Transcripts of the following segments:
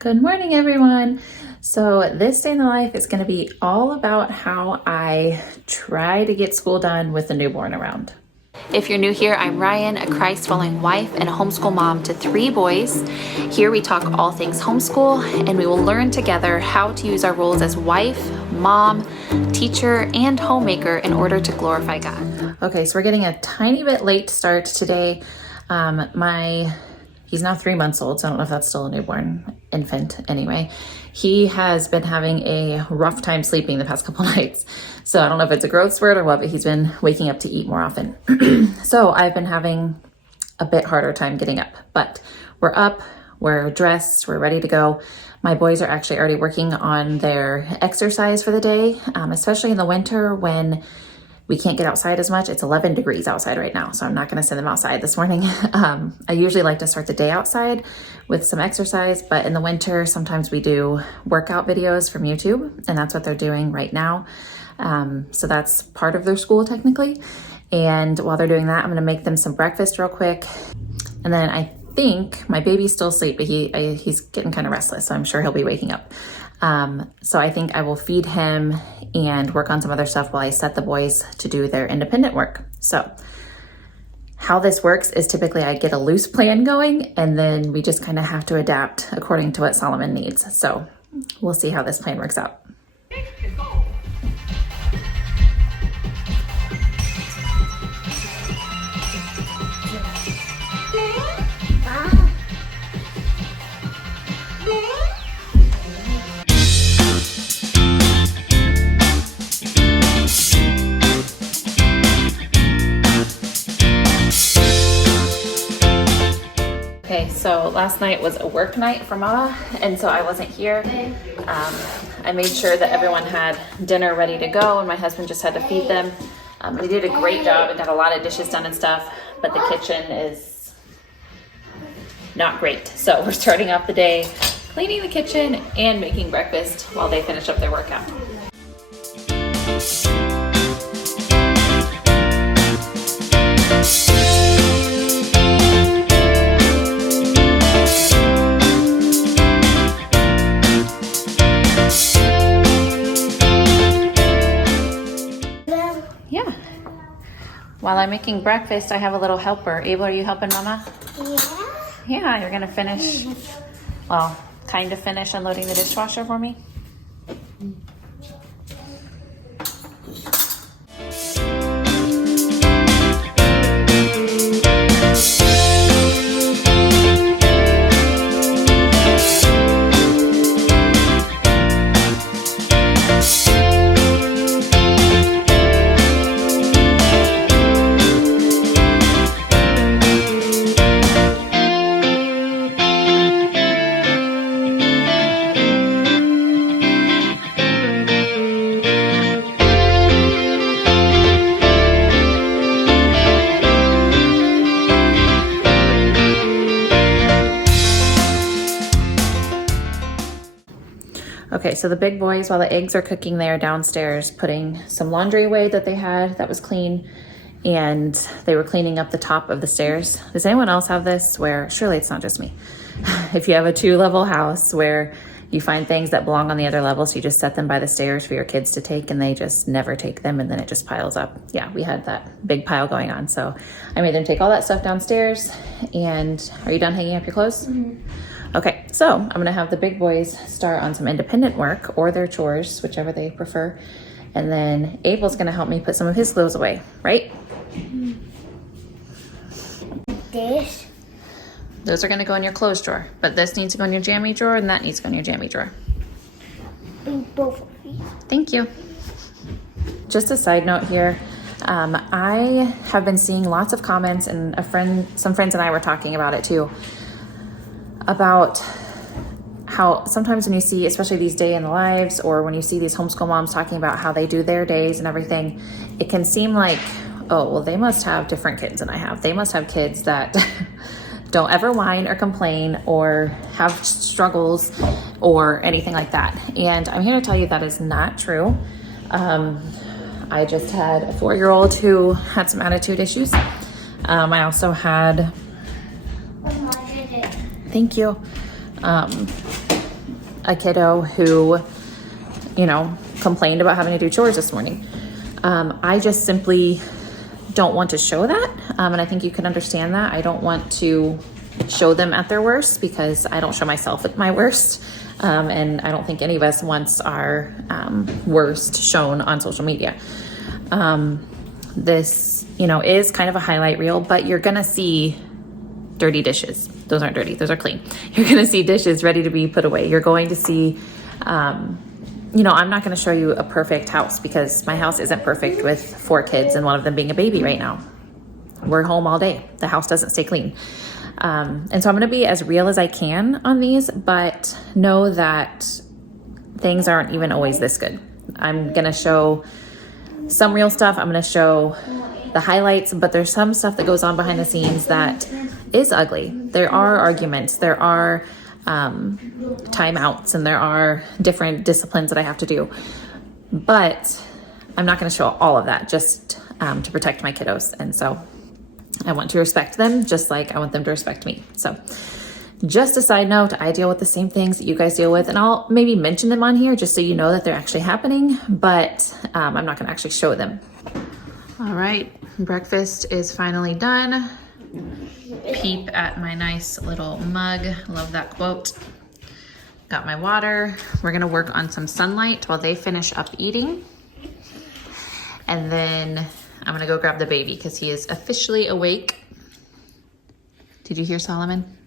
Good morning, everyone. So this day in the life is going to be all about how I try to get school done with a newborn around. If you're new here, I'm Rian, a Christ-following wife and a homeschool mom to 3 boys. Here we talk all things homeschool, and we will learn together how to use our roles as wife, mom, teacher, and homemaker in order to glorify God. Okay, so we're getting a tiny bit late start today. He's now 3 months old, so I don't know if that's still a newborn infant anyway. He has been having a rough time sleeping the past couple nights. So I don't know if it's a growth spurt or what, but he's been waking up to eat more often. So I've been having a bit harder time getting up, but we're up, we're dressed, we're ready to go. My boys are actually already working on their exercise for the day, especially in the winter when we can't get outside as much. It's 11 degrees outside right now, so I'm not gonna send them outside this morning. I usually like to start the day outside with some exercise, but in the winter, sometimes we do workout videos from YouTube, and that's what they're doing right now. So that's part of their school technically. And while they're doing that, I'm gonna make them some breakfast real quick. And then I think my baby's still asleep, but he's getting kind of restless, so I'm sure he'll be waking up. So I think I will feed him and work on some other stuff while I set the boys to do their independent work. So how this works is typically I get a loose plan going, and then we just kind of have to adapt according to what Solomon needs. So we'll see how this plan works out. Okay, so last night was a work night for Momma, and so I wasn't here. I made sure that everyone had dinner ready to go, and my husband just had to feed them. We did a great job and got a lot of dishes done and stuff, but the kitchen is not great. So we're starting off the day cleaning the kitchen and making breakfast while they finish up their workout. Yeah. While I'm making breakfast, I have a little helper. Abel, are you helping Mama? Yeah. Yeah, you're gonna finish, well, kind of finish unloading the dishwasher for me. Okay, so the big boys, while the eggs are cooking, they are downstairs putting some laundry away that they had that was clean, and they were cleaning up the top of the stairs. Does anyone else have this where, surely it's not just me, if you have a 2-level house where you find things that belong on the other level, so you just set them by the stairs for your kids to take and they just never take them, and then it just piles up. Yeah, we had that big pile going on. So I made them take all that stuff downstairs. And are you done hanging up your clothes? Mm-hmm. Okay, so I'm gonna have the big boys start on some independent work or their chores, whichever they prefer. And then Abel's gonna help me put some of his clothes away, right? This? Those are gonna go in your clothes drawer, but this needs to go in your jammy drawer and that needs to go in your jammy drawer. Both of these. Thank you. Just a side note here. I have been seeing lots of comments, and some friends and I were talking about it too, about how sometimes when you see, especially these day in the lives, or when you see these homeschool moms talking about how they do their days and everything, it can seem like, oh, well, they must have different kids than I have. They must have kids that don't ever whine or complain or have struggles or anything like that. And I'm here to tell you that is not true. I just had a 4-year-old who had some attitude issues. I also had, thank you. a kiddo who, you know, complained about having to do chores this morning. I just simply don't want to show that. And I think you can understand that. I don't want to show them at their worst because I don't show myself at my worst. And I don't think any of us wants our worst shown on social media. This, you know, is kind of a highlight reel, but you're gonna see dirty dishes. Those aren't dirty, those are clean. You're gonna see dishes ready to be put away. You're going to see, you know, I'm not gonna show you a perfect house because my house isn't perfect with 4 kids and one of them being a baby right now. We're home all day. The house doesn't stay clean. And so I'm gonna be as real as I can on these, but know that things aren't even always this good. I'm gonna show some real stuff. I'm gonna show the highlights, but there's some stuff that goes on behind the scenes that is ugly. There are arguments, there are timeouts, and there are different disciplines that I have to do. But I'm not gonna show all of that just to protect my kiddos. And so I want to respect them just like I want them to respect me. So just a side note, I deal with the same things that you guys deal with, and I'll maybe mention them on here just so you know that they're actually happening, but I'm not gonna actually show them. All right, breakfast is finally done. Peep at my nice little mug. Love that quote. Got my water. We're gonna work on some sunlight while they finish up eating. And then I'm gonna go grab the baby because he is officially awake. Did you hear Solomon?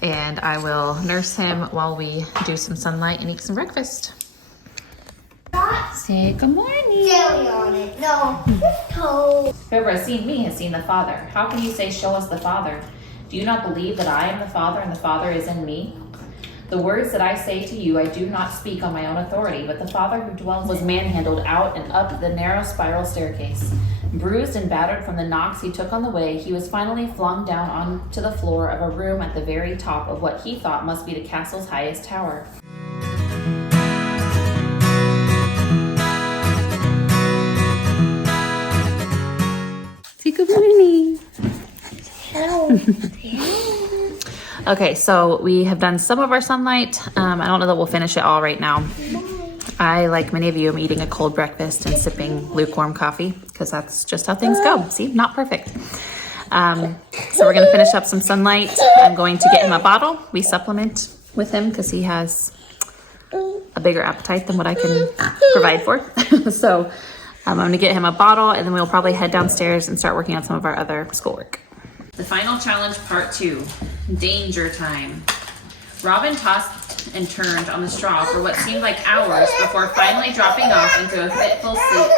And I will nurse him while we do some sunlight and eat some breakfast. Say good morning. Jelly on it. No, just toast. Whoever has seen me has seen the Father. How can you say, show us the Father? Do you not believe that I am the Father and the Father is in me? The words that I say to you, I do not speak on my own authority, but the Father who dwells was manhandled out and up the narrow spiral staircase. Bruised and battered from the knocks he took on the way, he was finally flung down onto the floor of a room at the very top of what he thought must be the castle's highest tower. Say good morning. Hello. Okay, so we have done some of our sunlight. I don't know that we'll finish it all right now. I, like many of you, am eating a cold breakfast and sipping lukewarm coffee because that's just how things go. See, not perfect. So we're gonna finish up some sunlight. I'm going to get him a bottle. We supplement with him because he has a bigger appetite than what I can provide for. So I'm gonna get him a bottle and then we'll probably head downstairs and start working on some of our other schoolwork. The final challenge, part 2, danger time. Robin tossed and turned on the straw for what seemed like hours before finally dropping off into a fitful sleep.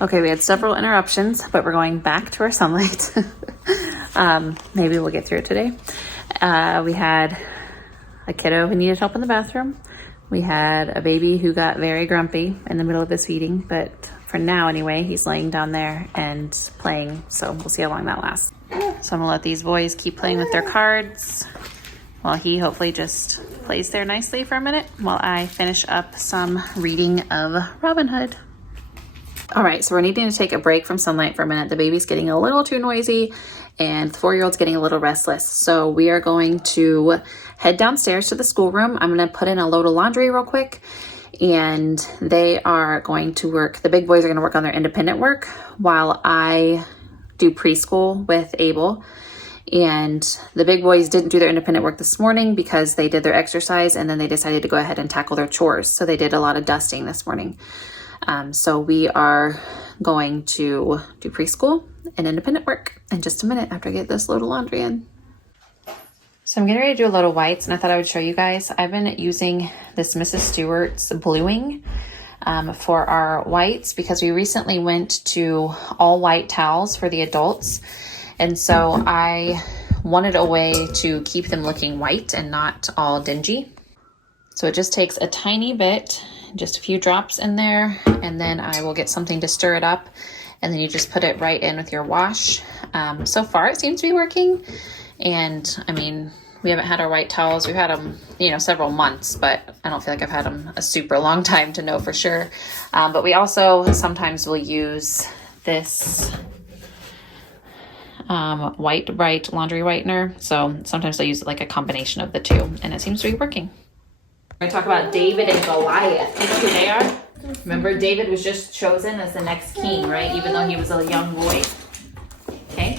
Okay, we had several interruptions, but we're going back to our sunlight. Maybe we'll get through it today. We had a kiddo who needed help in the bathroom. We had a baby who got very grumpy in the middle of his feeding, but for now anyway, he's laying down there and playing, so we'll see how long that lasts. So I'm gonna let these boys keep playing with their cards while he hopefully just plays there nicely for a minute while I finish up some reading of Robin Hood. All right, so we're needing to take a break from sunlight for a minute. The baby's getting a little too noisy and the 4-year-old's getting a little restless. So we are going to head downstairs to the schoolroom. I'm gonna put in a load of laundry real quick and they are going to work. The big boys are gonna work on their independent work while I do preschool with Abel. And the big boys didn't do their independent work this morning because they did their exercise and then they decided to go ahead and tackle their chores. So they did a lot of dusting this morning. So we are going to do preschool and independent work in just a minute after I get this load of laundry in. So I'm getting ready to do a load of whites and I thought I would show you guys. I've been using this Mrs. Stewart's bluing for our whites because we recently went to all white towels for the adults. And so I wanted a way to keep them looking white and not all dingy. So it just takes a tiny bit, just a few drops in there, and then I will get something to stir it up, and then you just put it right in with your wash. So far it seems to be working, and I mean, We haven't had our white towels. We've had them, you know, several months, but I don't feel like I've had them a super long time to know for sure. But we also sometimes will use this White Right laundry whitener. So sometimes I use like a combination of the two, and it seems to be working. We're going to talk about David and Goliath. You know who they are? Remember, David was just chosen as the next king, right? Even though he was a young boy. Okay.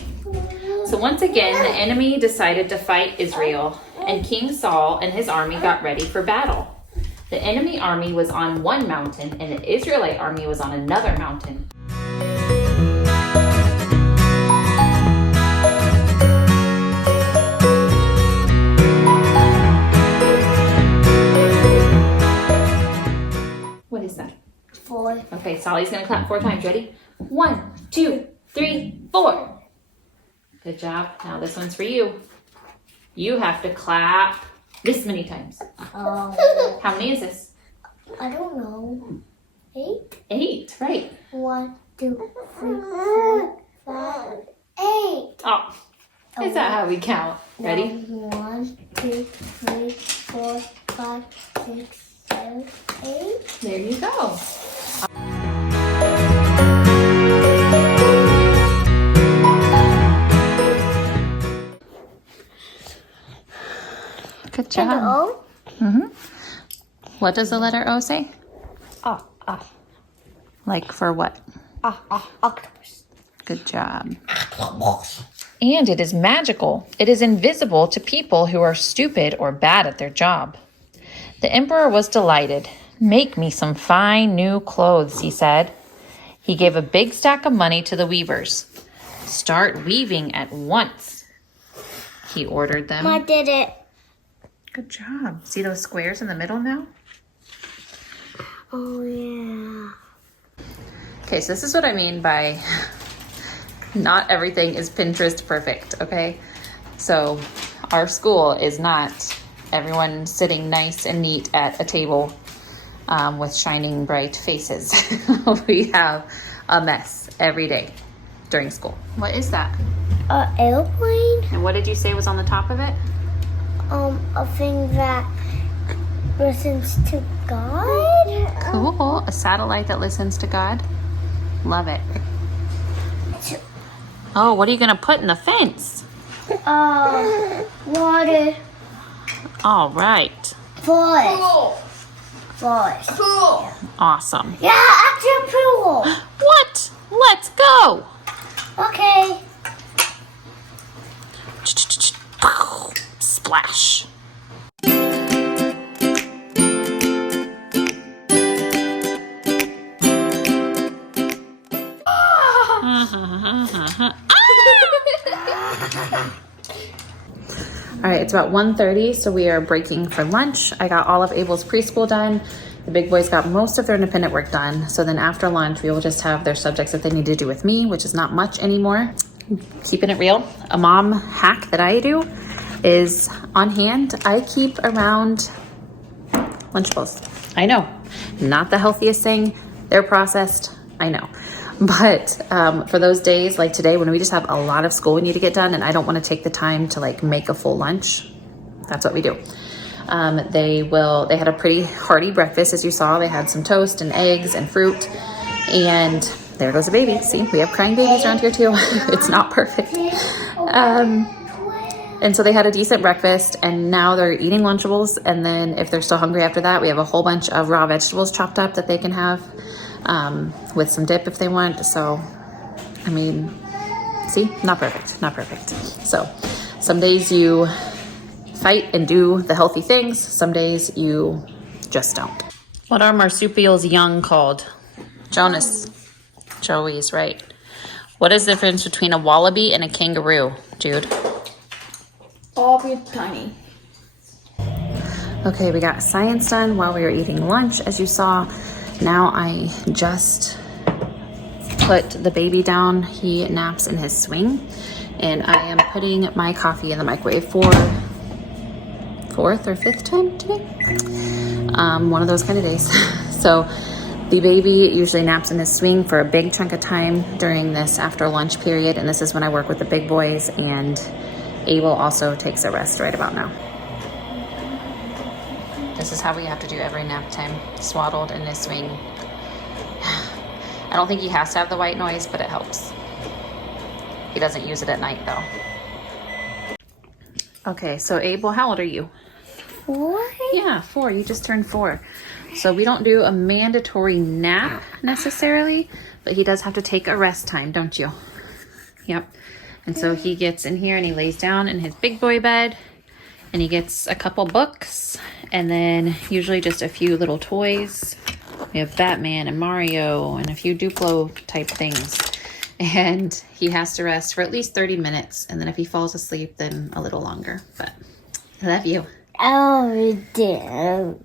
So once again, the enemy decided to fight Israel, and King Saul and his army got ready for battle. The enemy army was on one mountain, and the Israelite army was on another mountain. What is that? 4. Okay, Solly's gonna clap 4 times. Ready? 1, 2, 3, 4. Good job. Now this one's for you. You have to clap this many times. Oh. How many is this? I don't know. 8? 8, right. 1, 2, 3, 4, 5, 8. Oh, is that how we count? Ready? 1, 2, 3, 4, 5, 6, 7, 8. There you go. Good job. And O? Mm-hmm. What does the letter O say? Like for what? Octopus. Good job. And it is magical. It is invisible to people who are stupid or bad at their job. The emperor was delighted. "Make me some fine new clothes," he said. He gave a big stack of money to the weavers. "Start weaving at once," he ordered them. I did it. Good job. See those squares in the middle now? Oh, yeah. Okay, so this is what I mean by not everything is Pinterest perfect, okay? So our school is not everyone sitting nice and neat at a table with shining bright faces. We have a mess every day during school. What is that? An airplane? And what did you say was on the top of it? A thing that listens to God. Cool. A satellite that listens to God. Love it. Oh, what are you going to put in the fence? Water. All right. Forest. Forest. Pool. Awesome. Yeah, actually a pool. What? Let's go. Okay. Splash. All right, it's about 1:30, so we are breaking for lunch. I got all of Abel's preschool done. The big boys got most of their independent work done. So then after lunch, we will just have their subjects that they need to do with me, which is not much anymore. Keeping it real. A mom hack that I do is on hand. I keep around Lunchables. I know, not the healthiest thing. They're processed, I know. But for those days like today when we just have a lot of school we need to get done and I don't want to take the time to like make a full lunch, that's what we do. They had a pretty hearty breakfast, as you saw. They had some toast and eggs and fruit, and there goes a baby. See, we have crying babies around here too. It's not perfect. And so they had a decent breakfast, and now they're eating Lunchables. And then if they're still hungry after that, we have a whole bunch of raw vegetables chopped up that they can have with some dip if they want. So, I mean, see, not perfect, not perfect. So some days you fight and do the healthy things. Some days you just don't. What are marsupials young called? Jonas. Joey's right. What is the difference between a wallaby and a kangaroo, Jude? All be tiny. Okay, we got science done while we were eating lunch, as you saw. Now I just put the baby down. He naps in his swing, and I am putting my coffee in the microwave for 4th or 5th time today. One of those kind of days. So the baby usually naps in his swing for a big chunk of time during this after lunch period, and this is when I work with the big boys, and Abel also takes a rest right about now. This is how we have to do every nap time, swaddled in this swing. I don't think he has to have the white noise, but it helps. He doesn't use it at night though. Okay, so Abel, how old are you? 4? Yeah, 4. You just turned 4. So we don't do a mandatory nap necessarily, but he does have to take a rest time, don't you? Yep. And so he gets in here and he lays down in his big boy bed and he gets a couple books and then usually just a few little toys. We have Batman and Mario and a few Duplo type things. And he has to rest for at least 30 minutes. And then if he falls asleep, then a little longer. But I love you. Oh, dear.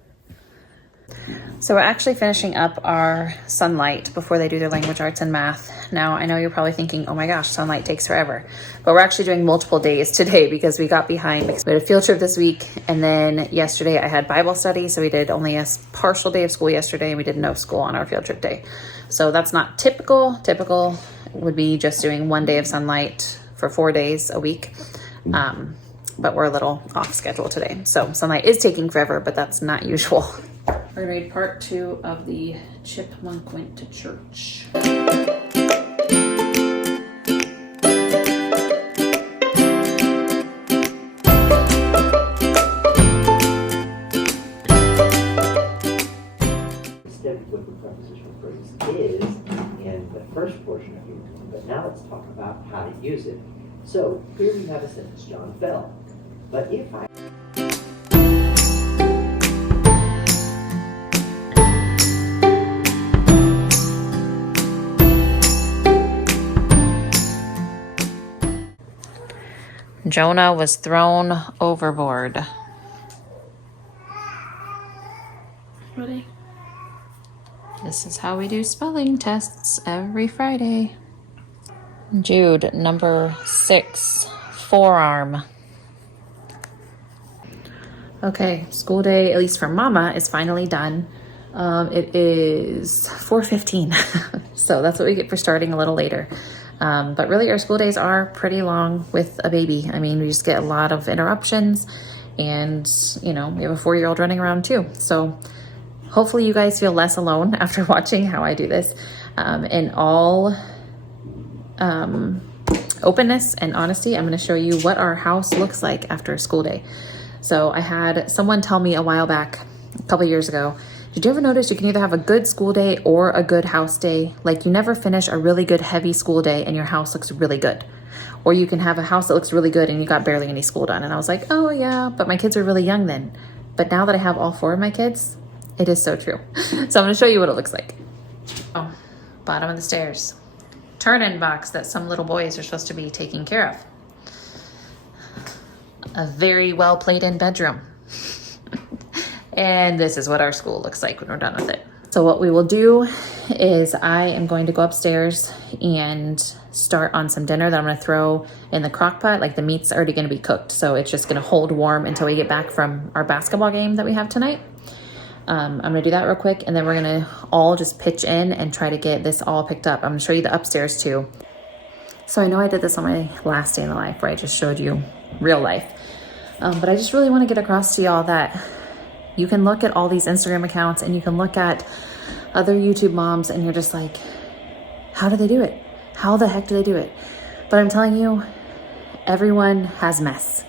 So we're actually finishing up our Sunlight before they do their language arts and math. Now, I know you're probably thinking, oh my gosh, Sunlight takes forever. But we're actually doing multiple days today because we got behind. We had a field trip this week. And then yesterday I had Bible study. So we did only a partial day of school yesterday and we did no school on our field trip day. So that's not typical. Typical would be just doing 1 day of Sunlight for 4 days a week. But we're a little off schedule today. So Sunlight is taking forever, but that's not usual. We're gonna read part 2 of the Chipmunk Went to Church. Instead of what the prepositional phrase is in the first portion of your poem, but now let's talk about how to use it. So here we have a sentence, John fell. But if I Jonah was thrown overboard. Ready? This is how we do spelling tests every Friday. Jude, number 6, forearm. Okay, school day, at least for Mama, is finally done. It is 4:15, so that's what we get for starting a little later. But really our school days are pretty long with a baby. I mean, we just get a lot of interruptions and, you know, we have a 4-year-old running around too. So hopefully you guys feel less alone after watching how I do this. In all openness and honesty, I'm going to show you what our house looks like after a school day. So I had someone tell me a while back, a couple years ago, did you ever notice you can either have a good school day or a good house day? Like you never finish a really good heavy school day and your house looks really good. Or you can have a house that looks really good and you got barely any school done. And I was like, oh yeah, but my kids were really young then. But now that I have all 4 of my kids, it is so true. So I'm gonna show you what it looks like. Oh, bottom of the stairs. Turn-in box that some little boys are supposed to be taking care of. A very well played in bedroom. And this is what our school looks like when we're done with it. So what we will do is I am going to go upstairs and start on some dinner that I'm going to throw in the crock pot. Like the meat's already going to be cooked. So it's just going to hold warm until we get back from our basketball game that we have tonight. I'm going to do that real quick. And then we're going to all just pitch in and try to get this all picked up. I'm going to show you the upstairs too. So I know I did this on my last day in the life where I just showed you real life. But I just really want to get across to y'all that you can look at all these Instagram accounts and you can look at other YouTube moms and you're just like, how do they do it? How the heck do they do it? But I'm telling you, everyone has mess.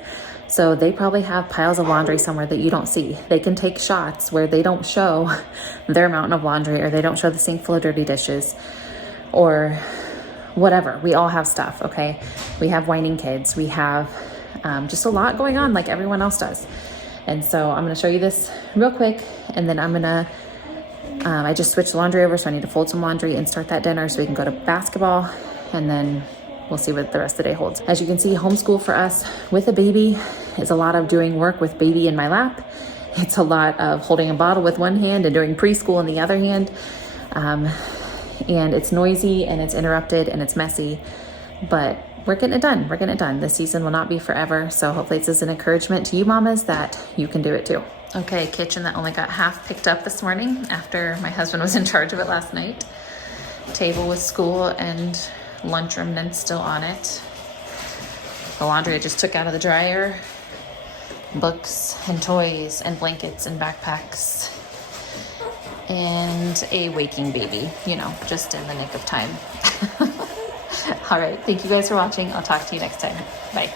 So they probably have piles of laundry somewhere that you don't see. They can take shots where they don't show their mountain of laundry or they don't show the sink full of dirty dishes or whatever. We all have stuff, okay? We have whining kids. We have just a lot going on like everyone else does. And so I'm going to show you this real quick. And then I'm going to, I just switched laundry over. So I need to fold some laundry and start that dinner so we can go to basketball. And then we'll see what the rest of the day holds. As you can see, homeschool for us with a baby is a lot of doing work with baby in my lap. It's a lot of holding a bottle with one hand and doing preschool in the other hand. And it's noisy and it's interrupted and it's messy, but we're getting it done. We're getting it done. This season will not be forever. So hopefully this is an encouragement to you mamas that you can do it too. Okay, kitchen that only got half picked up this morning after my husband was in charge of it last night. Table with school and lunch remnants still on it. The laundry I just took out of the dryer. Books and toys and blankets and backpacks. And a waking baby, you know, just in the nick of time. All right. Thank you guys for watching. I'll talk to you next time. Bye.